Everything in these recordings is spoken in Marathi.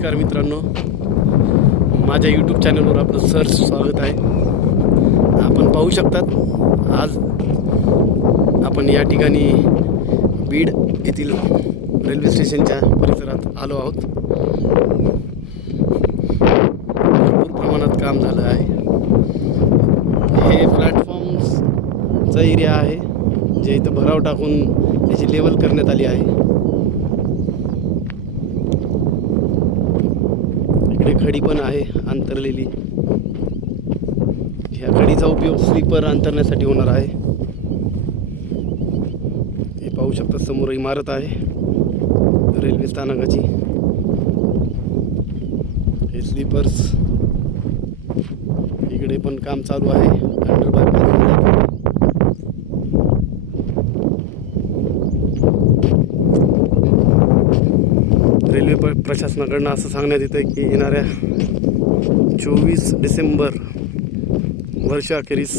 नमस्कार मित्रांनो, माझ्या यूट्यूब चॅनलवर आपलं सहर्ष स्वागत आहे. आपण पाहू शकतात आज आपण या ठिकाणी बीड येथील रेल्वे स्टेशनच्या परिसरात आलो आहोत. भरपूर प्रमाणात काम झालं आहे. हे प्लॅटफॉर्मचा एरिया आहे जे इथं भराव टाकून त्याची लेवल करण्यात आली आहे. इकडे खडी पण आहे अंतरलेली. ह्या खडीचा उपयोग स्लीपर अंतरण्यासाठी होणार आहे. हे पाहू शकता समोर इमारत आहे रेल्वे स्थानकाची. हे स्लीपर्स इकडे पण काम चालू आहे. अंडरबाय रेल्वे प्रशासनाकडनं असं सांगण्यात येतं की येणाऱ्या 24 डिसेंबर वर्षाखेरीस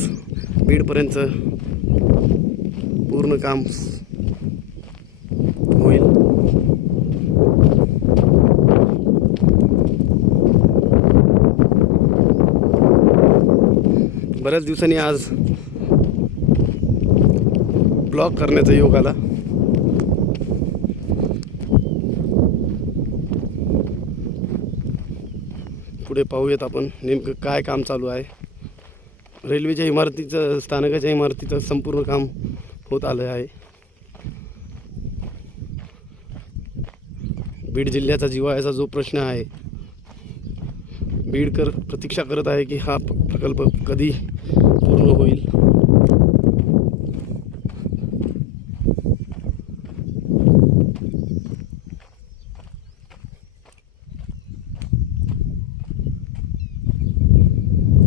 बीडपर्यंत पूर्ण काम होईल. बऱ्याच दिवसांनी आज ब्लॉक करण्याचा योग आला. पुढे पाहूयात आपण नेमकं काय काम चालू आहे. रेल्वेच्या इमारतीचं, स्थानकाच्या इमारतीचं संपूर्ण काम होत आलं आहे. बीड जिल्ह्याचा जिव्हाळ्याचा जो प्रश्न आहे, बीडकर प्रतीक्षा करत आहे की हा प्रकल्प कधी पूर्ण होईल.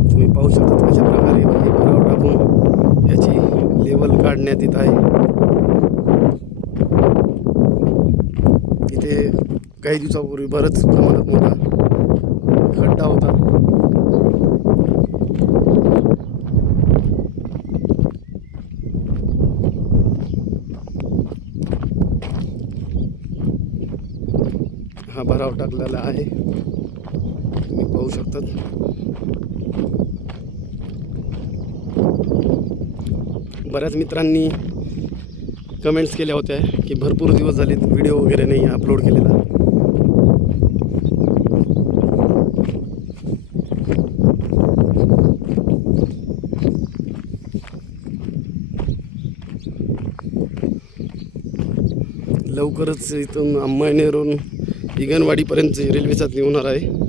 तुम्ही पाहू शकता कशा प्रकारे भराव टाकून याची लेवल काढण्यात येत आहे. इथे काही दिवसापूर्वी बरंच प्रमाणात मोठा खड्डा होता. हा भराव टाकलेला आहे, तुम्ही पाहू शकतात. बऱ्याच मित्रांनी कमेंट्स केल्या होत्या की भरपूर दिवस झाले व्हिडिओ वगैरे नाही अपलोड केलेला. लवकरच इथून अंमळनेरहून हिंगणवाडीपर्यंत रेल्वे चाचणी होणार आहे.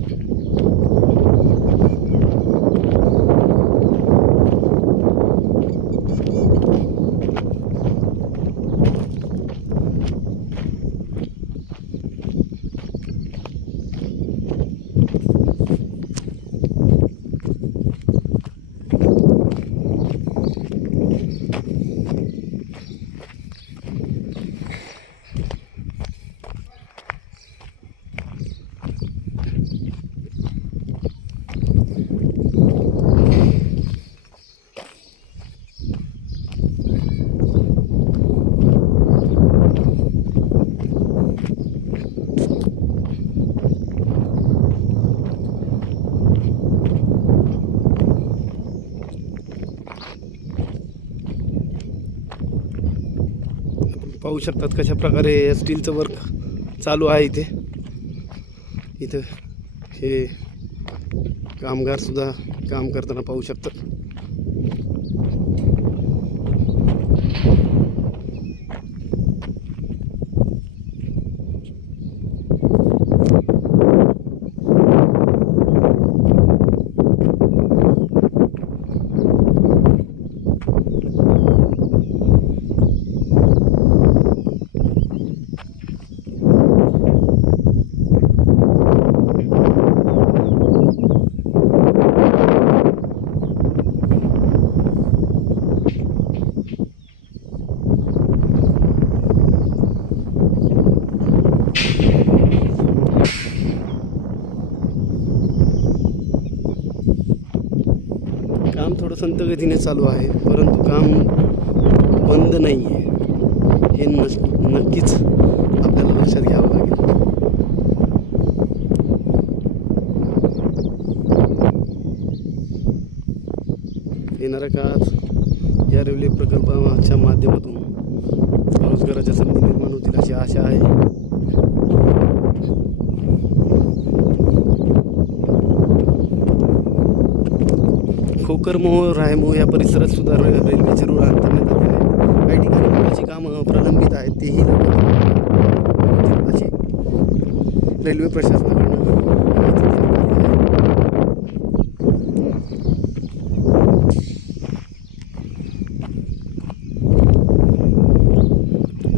पाहू शकतात कशा प्रकारे स्टीलचं वर्क चालू आहे. इथं हे कामगार सुद्धा काम करताना पाहू शकतात. काम थोडं संत गतीने चालू आहे, परंतु काम बंद नाही आहे हे नक्कीच आपल्याला लक्षात घ्यावं लागेल. येणाऱ्या काळात या रेल्वे प्रकल्पाच्या माध्यमातून रोजगाराच्या संधी निर्माण होतील अशी आशा आहे. खोकर मोह रायमोह या परिसरात सुद्धा रेल्वेचे रुळ आणण्यात आले आहे. काही ठिकाणी पुलाची कामं प्रलंबित आहेत, तेही लवकर अशी रेल्वे प्रशासनाकडून माहिती देण्यात आली आहे.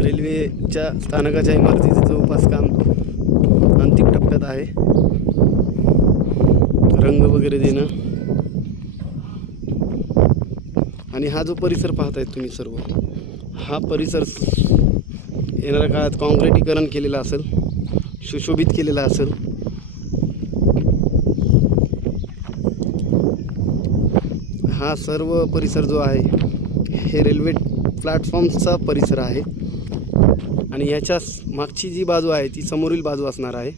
रेल्वेच्या स्थानकाच्या इमारतीचे जवळपास काम अंतिम टप्प्यात आहे. रंग वगैरे देणं आणि हा जो परिसर पाहतायत तुम्ही सर्व, हा परिसर येणाऱ्या काळात काँक्रिटीकरण केलेला असेल, सुशोभित केलेला असेल. हा सर्व परिसर जो आहे हे रेल्वे प्लॅटफॉर्मचा परिसर आहे आणि याच्या मागची जी बाजू आहे ती समोरील बाजू असणार आहे.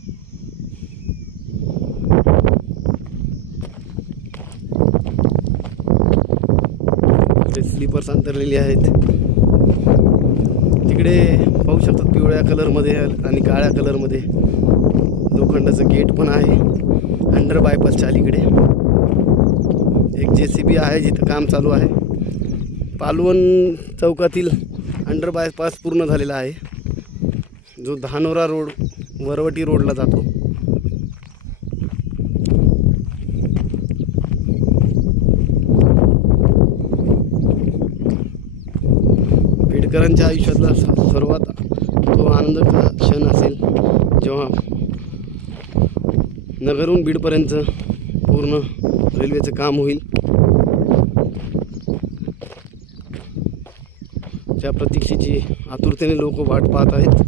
ते स्लीपर्स अंतरलेली आहेत. तिकडे पाहू शकतात पिवळ्या कलरमध्ये आणि काळ्या कलरमध्ये लोखंडाचं गेट पण आहे. अंडर बायपासच्या अलीकडे एक JCB आहे जिथं काम चालू आहे. पालवण चौकातील अंडर बायपास पूर्ण झालेला आहे, जो धानोरा रोड वरवटी रोडला जातो. बीडकरांच्या आयुष्यातला सर्वात तो आनंदाचा क्षण असेल जेव्हा नगरहून बीडपर्यंत पूर्ण रेल्वेचं काम होईल. त्या प्रतीक्षेची आतुरतेने लोक वाट पाहत आहेत.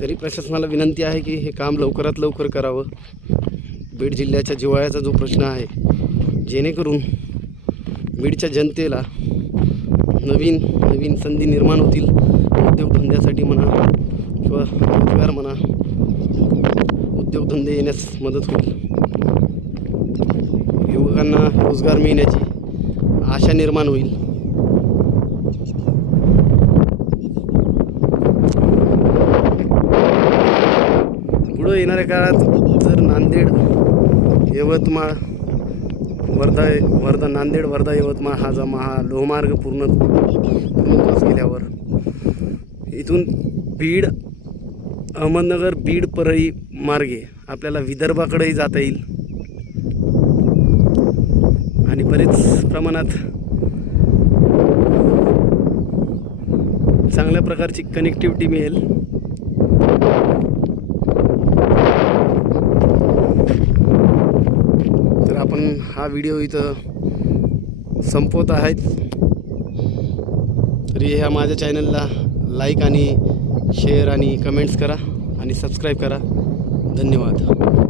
तरी प्रशासनाला विनंती आहे की हे काम लवकरात लवकर करावं. बीड जिल्ह्याच्या जिव्हाळ्याचा जो प्रश्न आहे, जेणेकरून बीडच्या जनतेला नवीन संधी निर्माण होतील. उद्योगधंद्यासाठी म्हणा किंवा रोजगार म्हणा, उद्योगधंदे येण्यास मदत होईल. युवकांना रोजगार मिळण्याची आशा निर्माण होईल. पुढं येणाऱ्या काळात जर नांदेड यवतमाळ वर्धा नांदेड वर्धा यवतमाळ हा जो लोहमार्ग पूर्णत्वास गेल्यावर इथून बीड अहमदनगर बीड परळी मार्गे आपल्याला विदर्भाकडेही जाता येईल आणि बरेच प्रमाणात चांगल्या प्रकारची कनेक्टिव्हिटी मिळेल. तर आपण हा व्हिडिओ इथं संपवत आहेत. तरी ह्या माझ्या चॅनलला लाईक आणि शेअर आणि कमेंट्स करा आणि सबस्क्राईब करा. धन्यवाद.